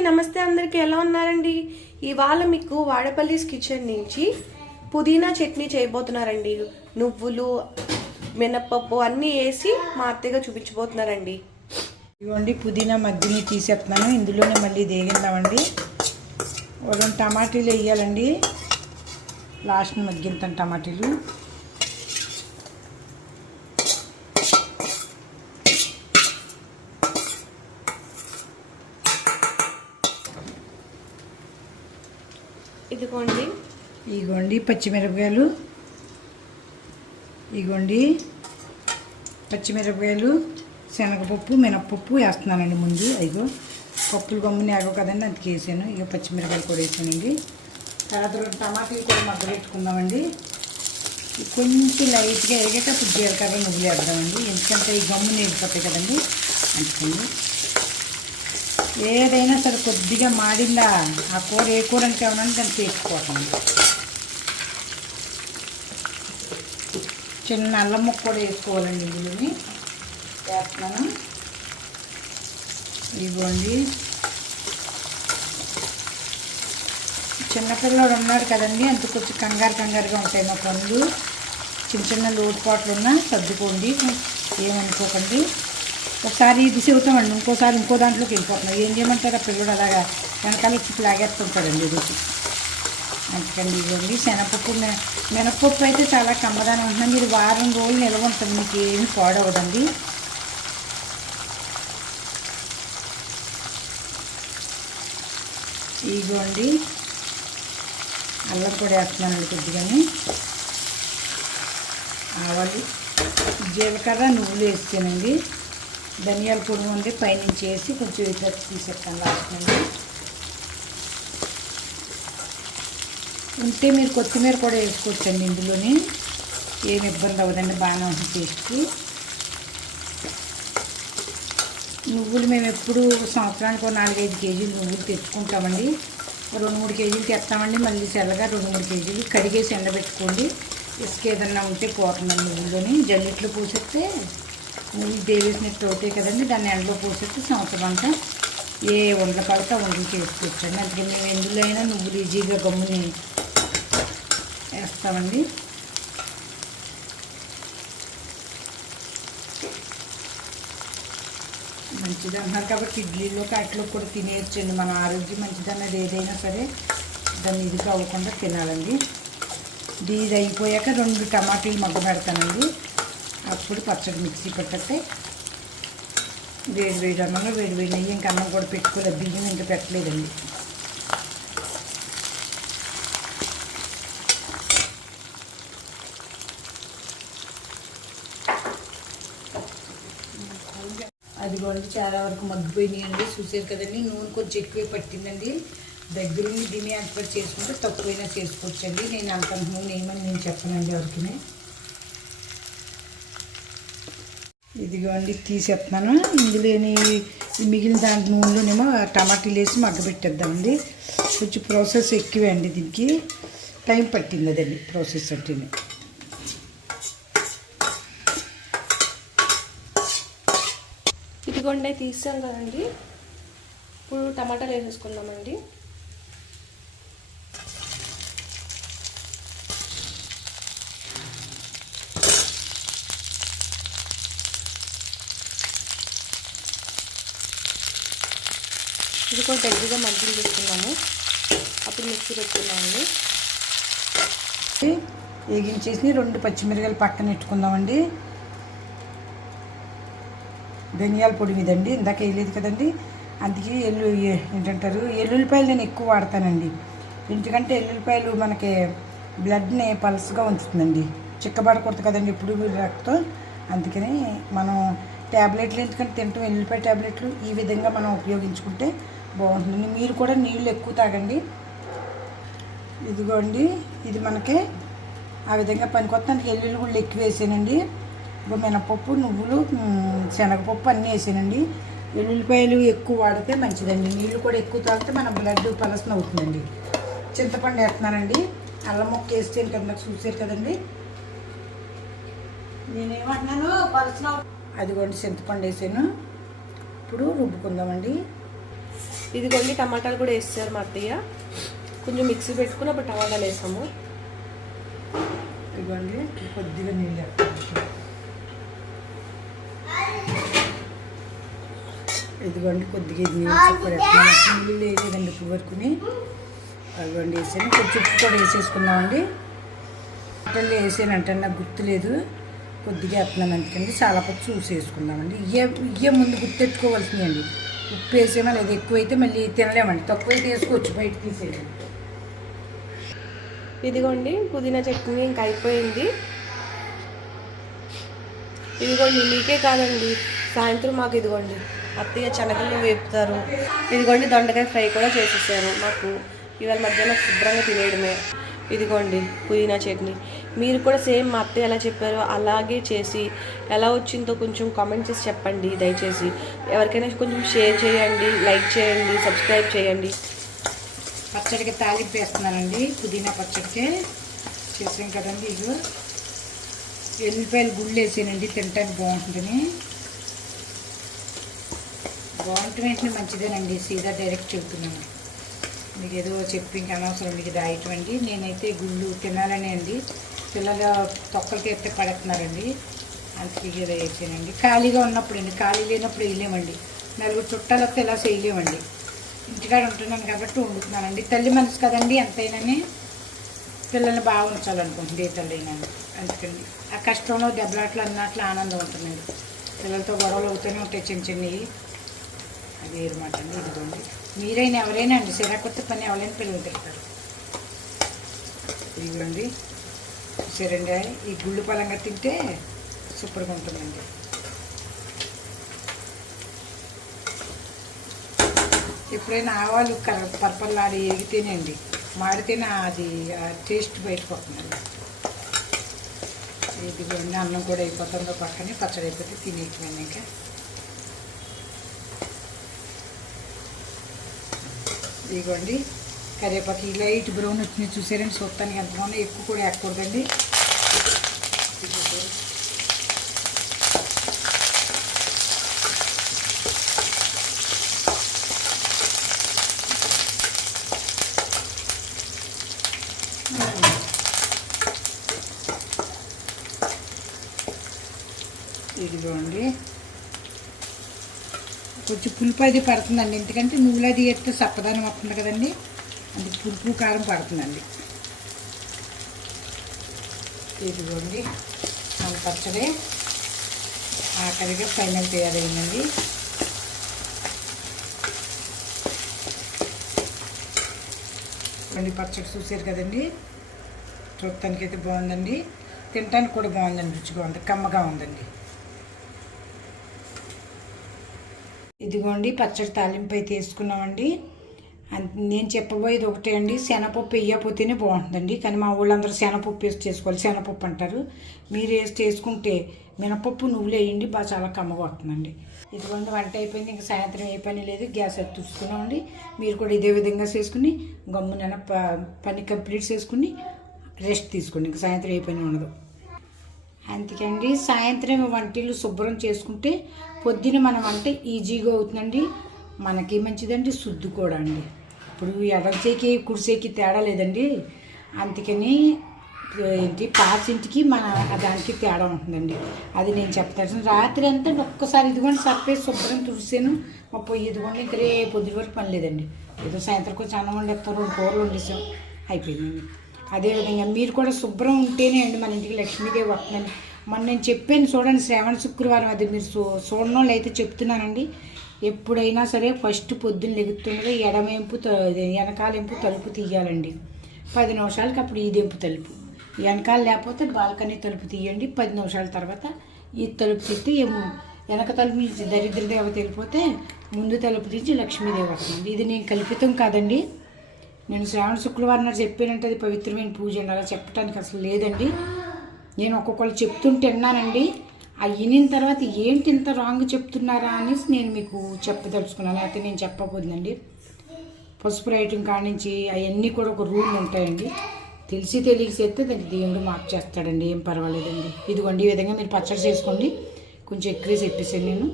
నమస్తే అందరికీ ఎలా ఉన్నారండి? ఇవాళ మీకు వాడపల్లిస్ కిచెన్ నుంచి పుదీనా చట్నీ చేయబోతున్నారండి. నువ్వులు మినప్పప్పు అన్నీ వేసి మా అత్తగా చూపించబోతున్నారండి. ఇవ్వండి పుదీనా మధ్యని తీసేస్తున్నాను. ఇందులోనే మళ్ళీ దేగిందామండి. రెండు టమాటీలు వేయాలండి. లాస్ట్ మగ్గింతాను టమాటీలు. పెట్టుకోండి ఇగోండి పచ్చిమిరపకాయలు. ఇగోండి పచ్చిమిరపకాయలు శనగపప్పు మినప్పప్పు వేస్తున్నానండి ముందు. అయ్యో పప్పులు గమ్ముని ఆగో కదండి అందుకు వేసాను. ఇక పచ్చిమిరపకాయలు కూడా వేసానండి. తర్వాత రెండు టమాటాలు కూడా మగ్గ పెట్టుకుందామండి. కొంచెం లైట్గా ఎరిగేటప్పుడు జీలకర్ర నువ్వులు వేద్దామండి. ఎందుకంటే ఈ గమ్ముని వెళ్ళిపోతాయి కదండి. అందుకని ఏదైనా సరే కొద్దిగా మాడిందా? ఆ కూర ఏ కూర అంటే ఏమన్నా దాన్ని తీసుకోవటం. చిన్న అల్లం ముక్క కూడా వేసుకోవాలండి ఇందులోని. వేస్తున్నాను. ఇవ్వండి చిన్నపిల్లడు ఉన్నాడు కదండి అంత కొంచెం కంగారు కంగారుగా ఉంటాయి మా పనులు చిన్న చిన్న లోటుపాట్లు ఉన్నా సర్దుకోండి. ఏమనుకోకండి. ఒకసారి ఇది చెబుతామండి ఇంకోసారి ఇంకో దాంట్లోకి వెళ్ళిపోతున్నాం. ఏం చేయమంటారు? ఆ పిల్లడు అలాగా వెనకాల ఇచ్చి లాగేస్తుంటాడండి రుచి అందుకని ఇవ్వండి శనగపప్పు మిన- మినపప్పు అయితే చాలా కమ్మదానం. ఉంటుంది మీరు వారం రోజులు నిల్వ ఉంటుంది మీకు ఏమి పాడవదండి. ఇదిగోండి అల్లం కూడా వేస్తున్నానండి కొద్దిగాని. ఆవాలు జీలకర్ర నువ్వులు వేస్తానండి. ధనియాల పొడి ఉంది పైనుంచి వేసి కొంచెం ఇద్దరు తీసేస్తాను లాస్ట్ నుండి. ఉంటే మీరు కొత్తిమీర కూడా వేసుకోవచ్చండి ఇందులోని. ఏమి ఇబ్బంది అవ్వదండి బాగానే ఉంటుంది టేస్ట్కి. నువ్వులు మేము ఎప్పుడు సంవత్సరానికి ఒక నాలుగైదు కేజీలు నువ్వులు తెచ్చుకుంటామండి. రెండు మూడు కేజీలు తెస్తామండి మళ్ళీ చల్లగా రెండు మూడు కేజీలు కడిగేసి ఎండబెట్టుకోండి. ఇసుక ఏదన్నా ఉంటే పోతుందండి నువ్వుల్లోని జల్లెట్లు పూసేస్తే నువ్వులు దేవేసినట్టు ఒకటే కదండి దాన్ని ఎండలో పూసేస్తే సంవత్సరం అంతా ఏ వండలు పడితే ఆ వంటలు చేసుకోవచ్చండి అందుకే మేము ఎందులో అయినా నువ్వులు ఈజీగా గమ్ముని వేస్తామండి. మంచిది కాబట్టి ఇడ్లీలో కాటిలో కూడా తినేయచ్చండి. మన ఆరోగ్యం మంచిది అన్నది ఏదైనా సరే దాన్ని ఇదిగా అవ్వకుండా తినాలండి. ఇది ఇది అయిపోయాక రెండు టమాటీలు మగ్గ పెడతానండి అప్పుడు పచ్చడి మిక్సీ పెట్టతే వేడి వేడి అన్నంలో వేడి వేడి నెయ్యి ఇంకా అన్నం కూడా పెట్టుకోలేదు బియ్యం ఇంకా పెట్టలేదండి. అది కూడా చాలా వరకు మగ్గిపోయినాయండి. చూసారు కదండి నూనె కొంచెం ఎక్కువే పట్టిందండి. దగ్గరుండి దీన్ని ఏర్పాటు చేసుకుంటే తక్కువైనా చేసుకోవచ్చండి. నేను అంత నూనె ఏమని నేను చెప్పనండి ఎవరికి ఇదిగోండి తీసేస్తున్నాను. ఇందులోని మిగిలిన దాంట్లో నూనెలోనేమో టమాటీలు వేసి మగ్గబెట్టేద్దామండి. కొంచెం ప్రాసెస్ ఎక్కువే అండి దీనికి. టైం పట్టింది అదండి ప్రాసెస్ అంటే ఇదిగోండి తీసాం కదండి. ఇప్పుడు టమాటాలు వేసేసుకుందామండి. ఇది దగ్గరగా మంచిగా తీసుకున్నాము అప్పుడు మిక్సీ పెట్టుకున్నామండి వేగించేసి రెండు పచ్చిమిరకాయలు పక్కన పెట్టుకుందామండి. ధనియాల పొడి మీదండి. ఇందాక వేయలేదు కదండి. అందుకే ఎల్లు ఏంటంటారు? ఎల్లుల్లిపాయలు నేను ఎక్కువ వాడతానండి. ఎందుకంటే ఎల్లుల్లిపాయలు మనకి బ్లడ్ని పల్స్గా ఉంచుతుందండి. చిక్కబడకూడదు కదండి ఇప్పుడు రక్తం. అందుకని మనం ట్యాబ్లెట్లు ఎందుకంటే తింటాం. ఎల్లుల్లిపాయ ట్యాబ్లెట్లు ఈ విధంగా మనం ఉపయోగించుకుంటే బాగుంటుంది. మీరు కూడా నీళ్ళు ఎక్కువ తాగండి. ఇదిగోండి ఇది మనకి ఆ విధంగా పనికొస్తానికి ఎల్లుల్లి కూడా ఎక్కువ వేసానండి. ఇప్పుడు మినపప్పు నువ్వులు శనగపప్పు అన్నీ వేసానండి. ఎల్లుల్లిపాయలు ఎక్కువ వాడితే మంచిదండి. నీళ్ళు కూడా ఎక్కువ తాగితే మన బ్లడ్ పలసన అవుతుందండి. చింతపండు వేస్తున్నానండి. అల్లం మొక్క వేస్తాను కదా నాకు చూసారు కదండి. నేనేమంటున్నాను? పలసన అదిగోండి చింతపండు వేసాను. ఇప్పుడు రుబ్బుకుందామండి. ఇదిగోండి టమాటాలు కూడా వేస్తారు మా అత్తయ్య. కొంచెం మిక్సీ పెట్టుకుని అప్పుడు టమాటాలు వేసాము ఇదిగోండి కొద్దిగా నీళ్ళు ఇదిగోండి కొద్దిగా ఇది నీళ్ళు చక్కెర వేస్తున్నాను. నీళ్ళు వేయలేదండి అదిగోండి వేసాను కొంచెం ఉప్పు కూడా వేసేసుకుందామండి. మటన్లో వేసానంటే నాకు గుర్తులేదు. కొద్దిగా వేస్తున్నాను అందుకండి చాలా పచ్చి చూసి వేసుకుందామండి. ఇయ్యే ముందు గుర్తెట్టుకోవాల్సినవి అండి. ఉప్పు వేసేమో లేదు ఎక్కువైతే మళ్ళీ తినలేమండి. తక్కువైతే వేసుకోవచ్చు బయట తీసేయండి. ఇదిగోండి పుదీనా చట్నీ ఇంకా అయిపోయింది. ఇదిగోండి మీకే కాదండి సాయంత్రం మాకు ఇదిగోండి. అత్తయ్య చెనగలు వేపుతారు. ఇదిగోండి దొండకాయ ఫ్రై కూడా చేసేసారు మాకు. ఇవాళ మధ్యాహ్నం శుభ్రంగా తినేయడమే. ఇదిగోండి పుదీనా చట్నీ. మీరు కూడా సేమ్ మా అత్తయ్య ఎలా చెప్పారో అలాగే చేసి ఎలా వచ్చిందో కొంచెం కామెంట్ చేసి చెప్పండి దయచేసి. ఎవరికైనా కొంచెం షేర్ చేయండి లైక్ చేయండి సబ్స్క్రైబ్ చేయండి. పచ్చడికి తాలింపు వేస్తున్నానండి. పుదీనా పచ్చడికి చేసాం కదండి ఇగో ఎల్లిపాయలు గుళ్ళు వేసానండి తినటానికి బాగుంటుందని. బాగుంటుంది వెంటనే మంచిదేనండి సీదా డైరెక్ట్ చెబుతున్నాను. మీకు ఏదో చెప్పి ఇంకా అనవసరం మీకు రాయటం అండి. నేనైతే గుళ్ళు తినాలనే అండి. పిల్లలు తొక్కలకి ఎత్తే పడుతున్నారండి అంత ఏదో వేసానండి ఖాళీగా ఉన్నప్పుడు అండి ఖాళీ లేనప్పుడు వేయలేమండి. నలుగురు చుట్టాలు వస్తే ఇలా చేయలేమండి. ఇంటికాడ ఉంటున్నాను కాబట్టి వండుతున్నానండి. తల్లి మనసు కదండి ఎంతైనా పిల్లల్ని బాగా ఉంచాలనుకుంటుంది ఏ తల్లి అయినా. అందుకండి ఆ కష్టంలో దెబ్బలాట్లు అన్నట్లు ఆనందం ఉంటుందండి. పిల్లలతో గొడవలు అవుతూనే ఉంటాయి చిన్న చిన్నవి. అది ఏరమాట అండి ఇదిగోండి. మీరైనా ఎవరైనా అండి సిరాకొత్త పని ఎవరైనా పిల్లలు తింటారు ఇదిగోండి. చూసారండి ఈ గుళ్ళు పలంగా తింటే సూపర్గా ఉంటుందండి. ఎప్పుడైనా ఆవాలు కర పర్పల్లాడి ఎగితేనే మాడితేనే అది టేస్ట్ బయటపోతుందండి ఇది ఇదిగోండి అన్నం కూడా అయిపోతుందో పక్కనే పచ్చడి అయిపోతే తినేయటమండి ఇంకా. ఇదిగోండి కరివేపాకు ఈ లైట్ బ్రౌన్ వచ్చింది చూసారండి చూస్తానికి ఎంత బాగుంది. ఎక్కువ కూడా ఎక్కకూడదండి ఇదిగోండి కొంచెం పులుపు అది పడుతుందండి ఎందుకంటే నువ్వులు అది ఎత్తే చప్పదానం వస్తుంది కదండి. అది పులుపు కారం పడుతుందండి. ఇదిగోండి మన పచ్చడి ఆఖరిగా ఫైనల్ తయారైందండి. కొన్ని పచ్చడి చూసారు కదండి. చూడటానికి అయితే బాగుందండి. తినటానికి కూడా బాగుందండి రుచిగా ఉంది కమ్మగా ఉందండి. ఇదిగోండి పచ్చడి తాలింపు అయితే వేసుకున్నామండి. నేను చెప్పబోయేది ఒకటే అండి. శనగపప్పు వేయకపోతేనే బాగుంటుందండి. కానీ మా వాళ్ళందరూ శనపప్పు వేసి చేసుకోవాలి. శనగపప్పు అంటారు. మీరు వేసి చేసుకుంటే మినపప్పు నువ్వులు వేయండి. బాగా చాలా కమ్మగొస్తుందండి ఇదిగోండి వంట అయిపోయింది. ఇంకా సాయంత్రం ఏ పని లేదు. గ్యాస్ అది చూసుకున్నామండి. మీరు కూడా ఇదే విధంగా చేసుకుని గమ్మున ప పని కంప్లీట్ చేసుకుని రెస్ట్ తీసుకోండి. ఇంకా సాయంత్రం ఏ పని ఉండదు. అందుకండి సాయంత్రం వంటలు శుభ్రం చేసుకుంటే పొద్దున మన వంట ఈజీగా అవుతుందండి. మనకి మంచిదండి. శుద్ధి కూడా అండి. ఇప్పుడు ఎడచేకి కుడిసేకి తేడా లేదండి. అందుకని ఏంటి పాసింటికి మన దానికి తేడా ఉంటుందండి. అది నేను చెప్తాను. రాత్రి అంతా ఒక్కసారి ఇదిగోండి సర్ఫేస్ శుభ్రం తుడిసాను. మా పొయ్యి ఇదిగోండి ఇంకా రే పొద్దు వరకు పని లేదండి. ఏదో సాయంత్రం కొంచెం అన్నం వండేస్తాం రెండు కూరలు వండేసాం అయిపోయిందండి. అదేవిధంగా మీరు కూడా శుభ్రం ఉంటేనే అండి మన ఇంటికి లక్ష్మీదేవి వస్తుందండి. మొన్న నేను చెప్పాను చూడండి శ్రావణ శుక్రవారం అది మీరు చూ చూడడం అయితే చెప్తున్నానండి ఎప్పుడైనా సరే ఫస్ట్ పొద్దున్న లెగుతుండగా ఎడమేంపు త- వెనకాలెంపు తలుపు తీయాలండి. పది నిమిషాలకి అప్పుడు ఈ దెంపు తలుపు. వెనకాల లేకపోతే బాల్కనీ తలుపు తీయండి. పది నిమిషాల తర్వాత ఈ తలుపు తీస్తే ఏమో వెనక తలుపు నుంచి దరిద్ర దేవత వెళ్ళిపోతే ముందు తలుపు తీసి లక్ష్మీదేవి వస్తుంది ఇది నేను కల్పితం కాదండి. నేను శ్రావణ శుక్రవారం నాడు చెప్పానంటే అది పవిత్రమైన పూజ అండి అలా చెప్పడానికి అసలు లేదండి. నేను ఒక్కొక్కరు చెప్తుంటే విన్నానండి. ఆ వినిన తర్వాత ఏంటి ఇంత రాంగ్ చెప్తున్నారా అనేసి నేను మీకు చెప్పదలుచుకున్నాను. అయితే నేను చెప్పబోతుందండి పసుపు రైటింగ్ కానించి అవన్నీ కూడా ఒక రూల్ ఉంటాయండి. తెలిసి తెలియక చేస్తే దానికి దేవుడు మార్పు చేస్తాడండి. ఏం పర్వాలేదండి. ఇదిగోండి ఈ విధంగా మీరు పచ్చడి చేసుకోండి. కొంచెం ఎక్కువ చెప్పేసాను నేను.